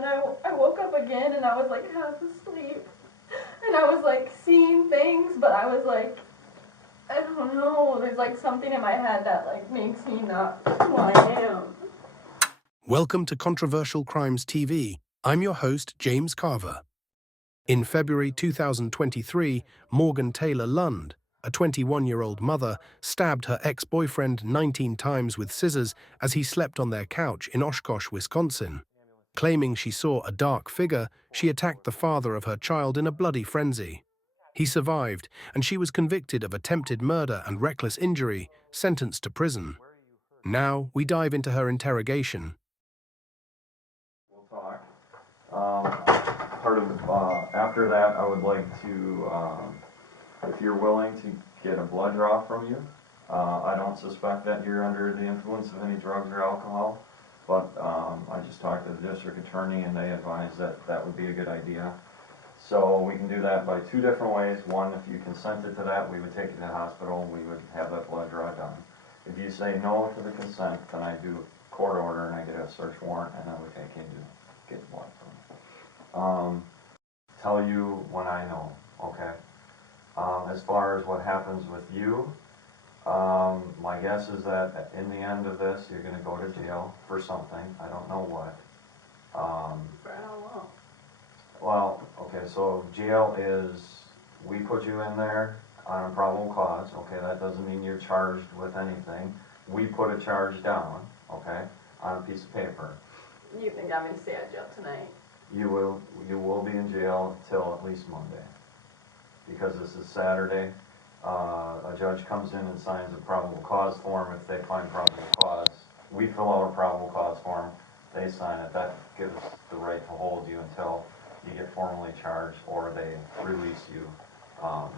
then I woke up again and I was like half asleep. And I was like seeing things, but I was like, I don't know, there's like something in my head that like makes me not who I am. Welcome to Controversial Crimes TV. I'm your host, James Carver. In February 2023, Morgan Taylor Lund, a 21-year-old mother, stabbed her ex-boyfriend 19 times with scissors as he slept on their couch in Oshkosh, Wisconsin. Claiming she saw a dark figure, she attacked the father of her child in a bloody frenzy. He survived, and she was convicted of attempted murder and reckless injury, sentenced to prison. Now, we dive into her interrogation. We'll talk. After that, I would like to, if you're willing, to get a blood draw from you. I don't suspect that you're under the influence of any drugs or alcohol, but I just talked to the district attorney and they advised that that would be a good idea. So we can do that by two different ways. One, if you consented to that, we would take you to the hospital and we would have that blood draw done. If you say no to the consent, then I do a court order and I get a search warrant and then we take you to get blood from you. Tell you when I know, okay? As far as what happens with you, my guess is that in the end of this, you're gonna go to jail for something. I don't know what. For how long? Well, okay, so jail is, we put you in there on a probable cause, okay? That doesn't mean you're charged with anything. We put a charge down, okay, on a piece of paper. You think I'm gonna stay at jail tonight? You will be in jail till at least Monday. Because this is Saturday, a judge comes in and signs a probable cause form. If they find probable cause, we fill out a probable cause form, they sign it. That gives the right to hold you until you get formally charged or they release you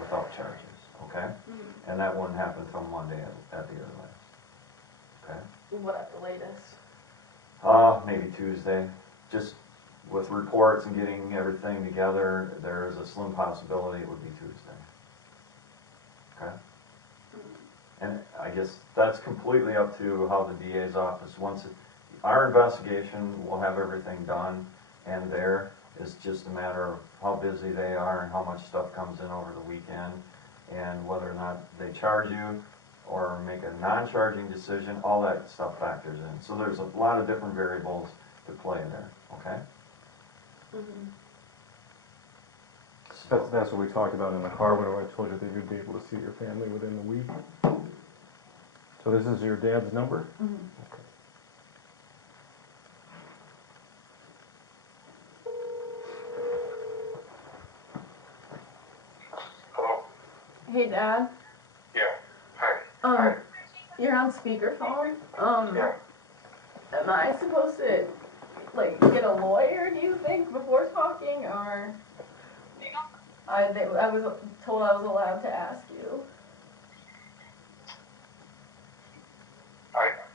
without charges, okay? Mm-hmm. And that wouldn't happen until Monday at the earliest, okay? What at the latest? Maybe Tuesday. Just with reports and getting everything together, there is a slim possibility it would be Tuesday. Okay? And I guess that's completely up to how the DA's office wants it. Our investigation will have everything done, and there is just a matter of how busy they are and how much stuff comes in over the weekend, and whether or not they charge you or make a non-charging decision. All that stuff factors in. So there's a lot of different variables to play there, okay? Mm-hmm. That's what we talked about in the car when I told you that you'd be able to see your family within the week. So this is your dad's number? Mm-hmm. Okay. Hello? Hey, Dad. Yeah. Hi. You're on speakerphone. Yeah. Am I supposed to, like, get a lawyer, do you think, before talking, or? I was told I was allowed to ask you.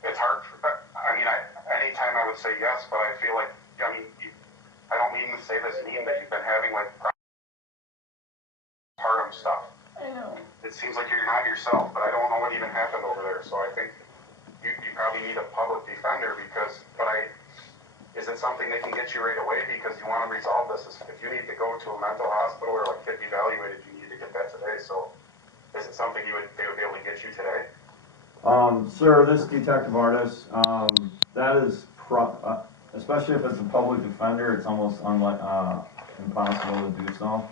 It's hard, anytime I would say yes, but I feel like, I don't mean to say this mean, but you've been having, like, postpartum stuff. I know. It seems like you're not yourself, but I don't know what even happened over there, so I think you probably need a public defender is it something they can get you right away because you want to resolve this? If you need to go to a mental hospital or like get evaluated, you need to get that today. So is it something they would be able to get you today? Sir, this detective artist, that is, especially if it's a public defender, it's almost impossible to do so.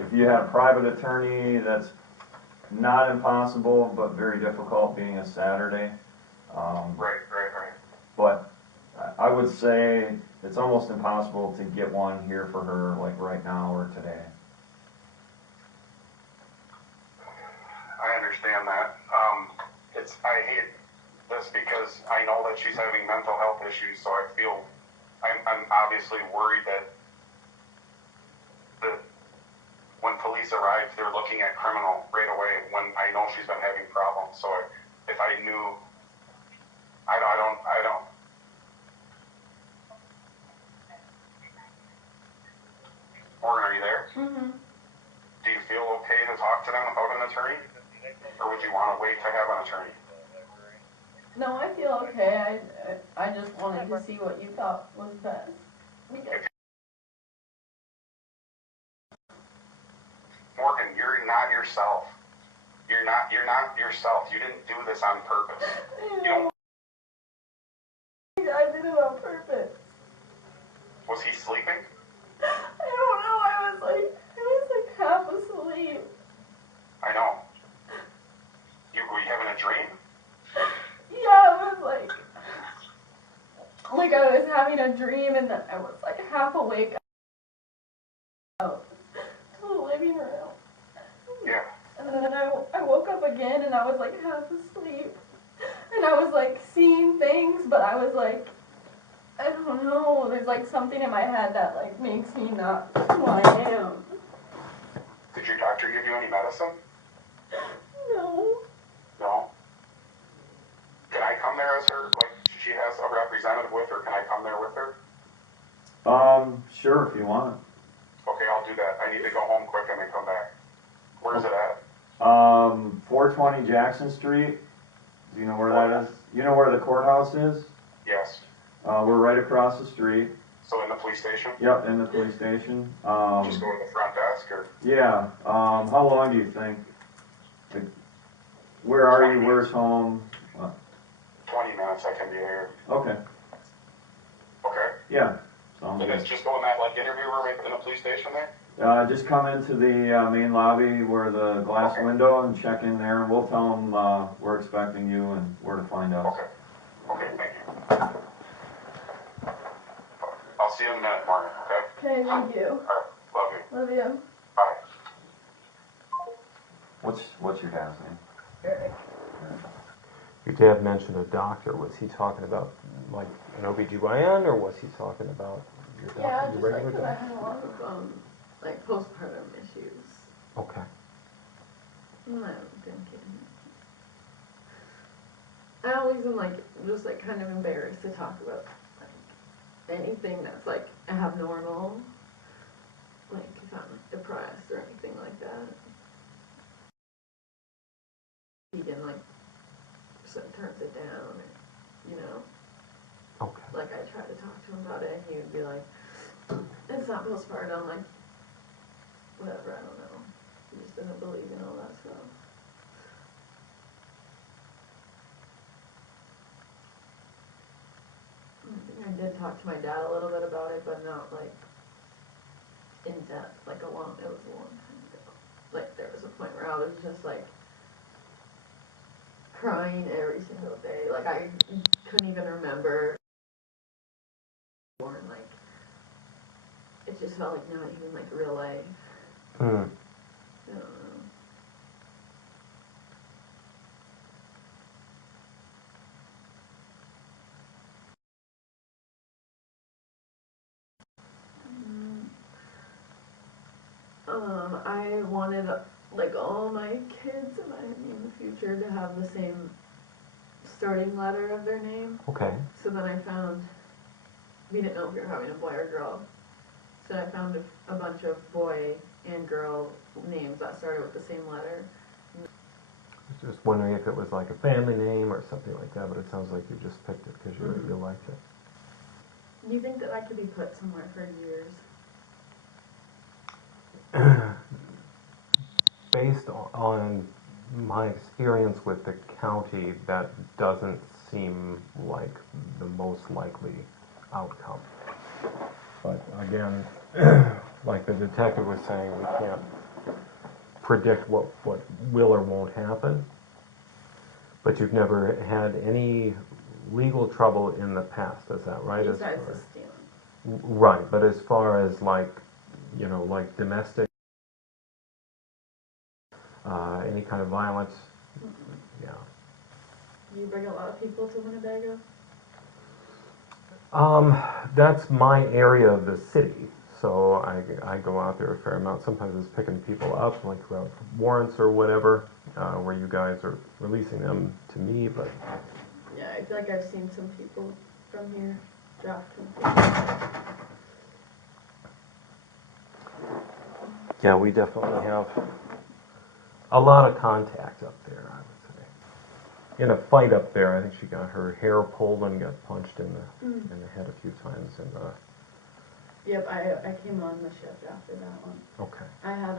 If you had a private attorney, that's not impossible, but very difficult being a Saturday. Right. But I would say it's almost impossible to get one here for her, like right now or today. I understand that. I hate this because I know that she's having mental health issues, so I feel I'm obviously worried that when police arrive, they're looking at criminal right away when I know she's been having problems. So if I knew, I don't. Morgan, are you there? Mm-hmm. Do you feel okay to talk to them about an attorney? Or would you want to wait to have an attorney? No, I feel okay. I just wanted to see what you thought was best. Because Morgan, you're not yourself. You're not yourself. You didn't do this on purpose. You don't. I did it on purpose. Was he sleeping? I don't know. I was like half asleep. I know. Were you having a dream? Yeah, it was like I was having a dream and then I was like half awake out to the living room. Yeah. And then I woke up again and I was like half asleep. And I was like seeing things, but I was like, I don't know, there's like something in my head that like makes me not who I am. Did your doctor give you any medicine? No. No. Can I come there as her? Like, she has a representative with her. Can I come there with her? Sure, if you want. Okay, I'll do that. I need to go home quick and then come back. Where is it at? 420 Jackson Street. Do you know where that is? You know where the courthouse is? Yes. We're right across the street. So in the police station? Yep, in the police station. Just go to the front desk, or? Yeah. How long do you think? Like, where are you? Where's home? 20 minutes I can be here. Okay. Okay. Yeah. Sounds And good. it's just go in that like interview room in the police station there? Just come into the main lobby where the glass window and check in there, and we'll tell them we're expecting you and where to find us. Okay. Okay, thank you. I'll see you in a minute, Martin, okay? Okay, thank you. All right, love you. Love you. Bye. What's your dad's name? Eric. Your dad mentioned a doctor. Was he talking about like an OBGYN, or was he talking about your doctor, Yeah, your just regular like 'cause I doctor? had a lot of like postpartum issues. Okay. And I'm thinking, I always am like just like kind of embarrassed to talk about like anything that's like abnormal, like if I'm like, depressed or anything like that. He can like turns it down, or, you know. Okay. Like I try to talk to him about it, and he would be like, "It's not postpartum." Like, whatever. I don't know. He just doesn't believe in all that stuff. I did talk to my dad a little bit about it, but not like in depth. Like it was a long time ago. Like there was a point where I was just like crying every single day. Like I couldn't even remember. Born like it just felt like not even like real life. Mm. I don't know. I wanted like all my kids in the future to have the same starting letter of their name. Okay. So then I found, we didn't know if we were having a boy or girl. So I found a bunch of boy and girl names that started with the same letter. I was just wondering if it was like a family name or something like that, but it sounds like you just picked it because you liked it. Do you think that I could be put somewhere for years? Based on my experience with the county, that doesn't seem like the most likely outcome. But again, like the detective was saying, we can't predict what will or won't happen. But you've never had any legal trouble in the past, is that right? Besides the stealing. Right, but as far as like, you know, like domestic, any kind of violence, yeah. Do you bring a lot of people to Winnebago? That's my area of the city, so I go out there a fair amount. Sometimes it's picking people up, like who have warrants or whatever, where you guys are releasing them to me, but... Yeah, I feel like I've seen some people from here drop people. Yeah, we definitely have a lot of contact up there, I would say. in a fight up there, I think she got her hair pulled and got punched in the head a few times. In the Yep, I came on the shift after that one. okay. I had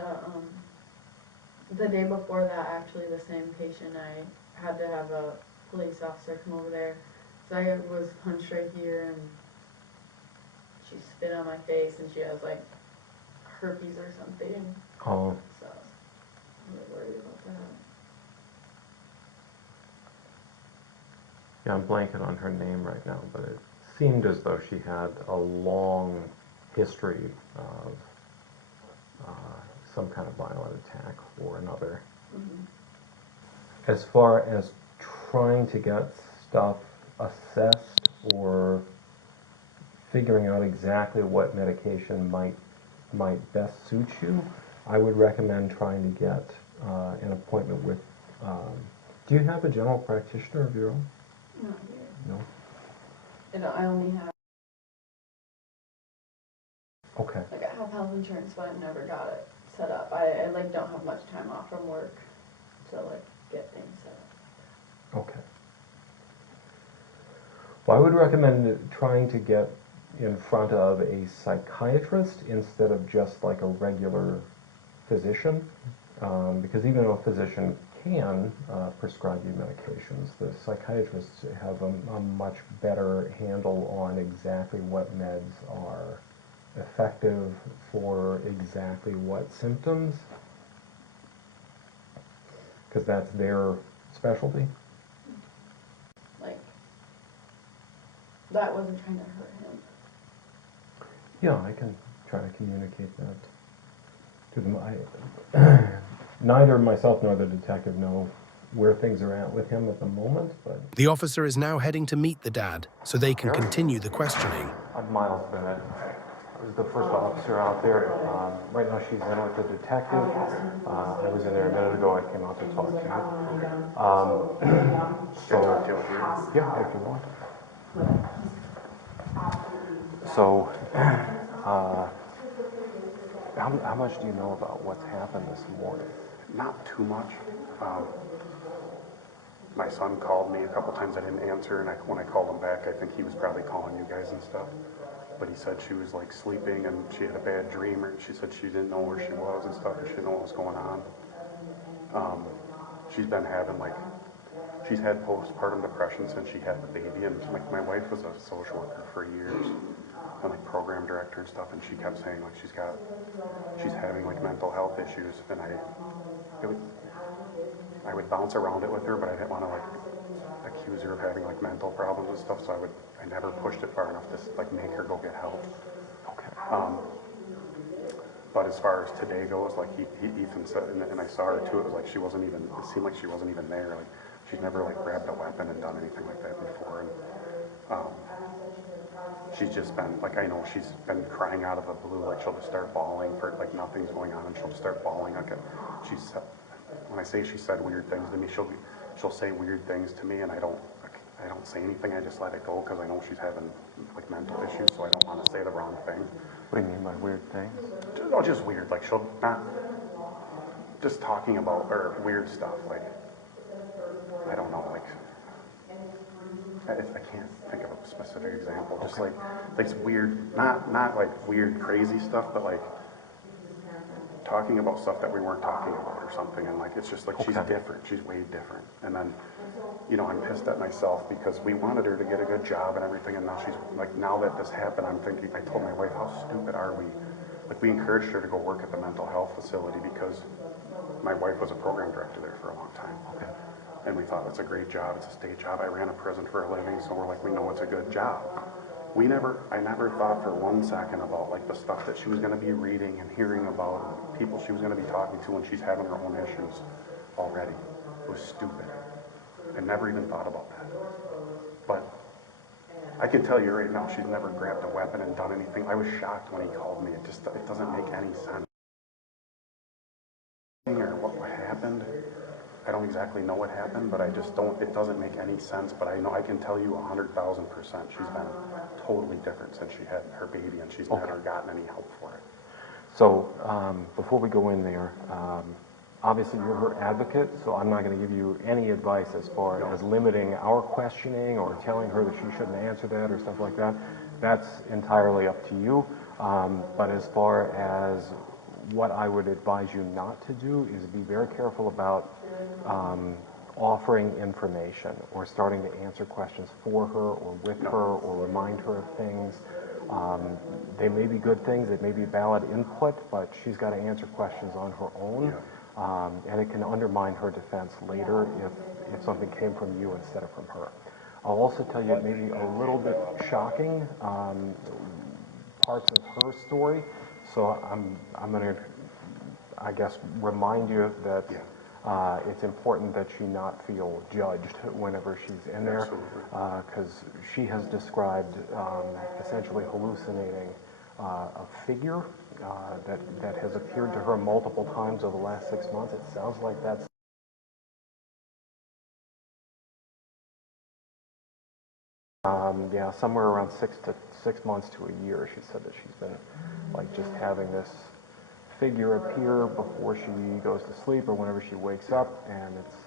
the day before that, actually, the same patient, I had to have a police officer come over there. So I was punched right here, and she spit on my face, and she has, like, herpes or something. Oh, So, I'm really worried about that. yeah, I'm blanking on her name right now, but it seemed as though she had a long history of some kind of violent attack or another. Mm-hmm. As far as trying to get stuff assessed or figuring out exactly what medication might best suit you, I would recommend trying to get an appointment with. Do you have a general practitioner of your own? Not here. No. I only have, Okay. like, I have health insurance, but I never got it set up. I like, don't have much time off from work to, like, get things set up. Okay. Well, I would recommend trying to get in front of a psychiatrist instead of just like a regular physician, because even though a physician can prescribe you medications, the psychiatrists have a much better handle on exactly what meds are effective for exactly what symptoms, because that's their specialty. Like, that wasn't trying to hurt him. Yeah, I can try to communicate that to them. Neither myself nor the detective know where things are at with him at the moment, but... The officer is now heading to meet the dad so they can continue the questioning. I'm Miles Bennett. I was the first officer out there. Right now she's in with the detective. I was in there a minute ago. I came out to talk to you. Yeah, if you want. So, how much do you know about what's happened this morning? Not too much. My son called me a couple times. I didn't answer, and when I called him back, I think he was probably calling you guys and stuff. But he said she was like sleeping and she had a bad dream, or she said she didn't know where she was and stuff, and she didn't know what was going on. She's been having she's had postpartum depression since she had the baby, and like my wife was a social worker for years and like program director and stuff, and she kept saying like she's having like mental health issues, and I would bounce around it with her, but I didn't want to like accuse her of having like mental problems and stuff, so I never pushed it far enough to like make her go get help. Okay. But as far as today goes, like Ethan said, and I saw her too, it was like it seemed like she wasn't even there. Like she's never like grabbed a weapon and done anything like that before. And she's just been, like, I know she's been crying out of the blue, like she'll just start bawling for like nothing's going on, and she'll just start bawling. Like when I say she said weird things to me, she'll say weird things to me, and I don't say anything. I just let it go because I know she's having like mental issues, so I don't want to say the wrong thing. What do you mean by weird things? No, just weird. Like she'll not just talking about or weird stuff. Like I don't know. Like I can't think of a specific example. Just like weird, not like weird crazy stuff, but like talking about stuff that we weren't talking about or something. And like it's just like she's different. She's way different. And then I'm pissed at myself because we wanted her to get a good job and everything, and now she's like, now that this happened, I'm thinking, I told my wife, how stupid are we? Like, we encouraged her to go work at the mental health facility because my wife was a program director there for a long time. Okay. And we thought it's a great job, it's a state job. I ran a prison for a living, so we're like, we know it's a good job. I never thought for 1 second about like the stuff that she was going to be reading and hearing about, people she was going to be talking to when she's having her own issues already. It was stupid. I never even thought about that. But I can tell you right now, she's never grabbed a weapon and done anything. I was shocked when he called me. It doesn't make any sense. Or what happened. I don't exactly know what happened, but it doesn't make any sense. But I know I can tell you 100,000% she's been totally different since she had her baby, and she's never gotten any help for it. So before we go in there, Obviously, you're her advocate, so I'm not going to give you any advice as far as limiting our questioning or telling her that she shouldn't answer that or stuff like that. That's entirely up to you. But as far as what I would advise you not to do is be very careful about offering information or starting to answer questions for her or with her or remind her of things. They may be good things, it may be valid input, but she's got to answer questions on her own. And it can undermine her defense later if something came from you instead of from her. I'll also tell you it may be a little bit shocking, parts of her story, so I'm going to, I guess, remind you that it's important that she not feel judged whenever she's in there, because she has described essentially hallucinating a figure that has appeared to her multiple times over the last 6 months. It sounds like that's somewhere around 6 months to a year. She said that she's been like just having this figure appear before she goes to sleep or whenever she wakes up, and it's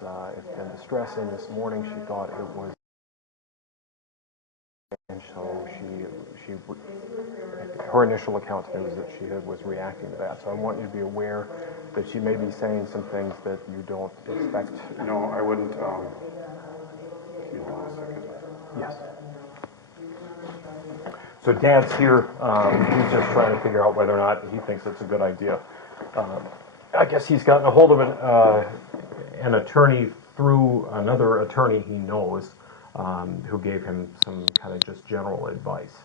been distressing. This morning she thought it was, and so her initial account today was that she was reacting to that. So I want you to be aware that she may be saying some things that you don't expect. No, I wouldn't. Give me one second. Yes. So Dad's here. He's just trying to figure out whether or not he thinks it's a good idea. I guess he's gotten a hold of an attorney through another attorney he knows, who gave him some kind of just general advice.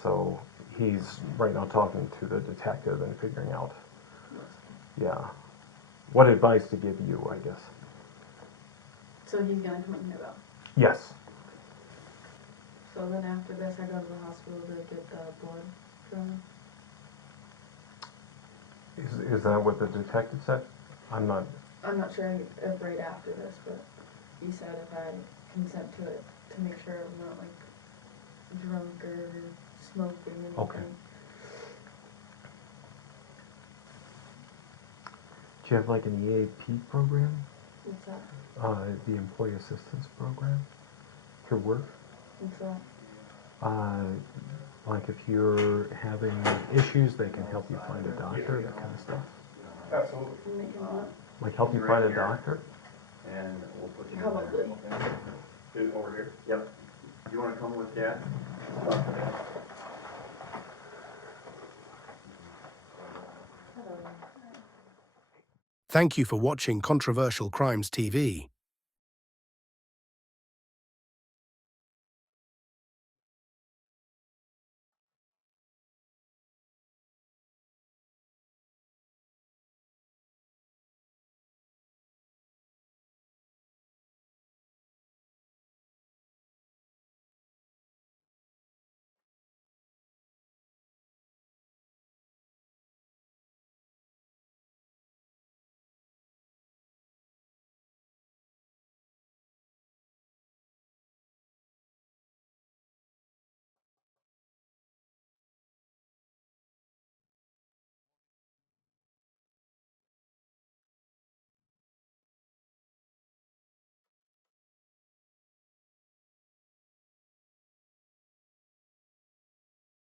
So he's right now talking to the detective and figuring out, what advice to give you, I guess. So he's gonna come in here though. Yes. So then after this, I go to the hospital to get the blood drawn. Is that what the detective said? I'm not sure if right after this, but he said if I consent to it, to make sure I'm not like drunk or smoking or anything. Okay. Do you have like an EAP program? What's that? The Employee Assistance Program through work? What's that? Like if you're having issues, they can help you find a doctor, that kind of stuff. Absolutely. And they can what? Like help you find a doctor? And we'll put you Probably. Is it over here? Yep. Do you want to come with Dad? Thank you for watching Controversial Crimes TV.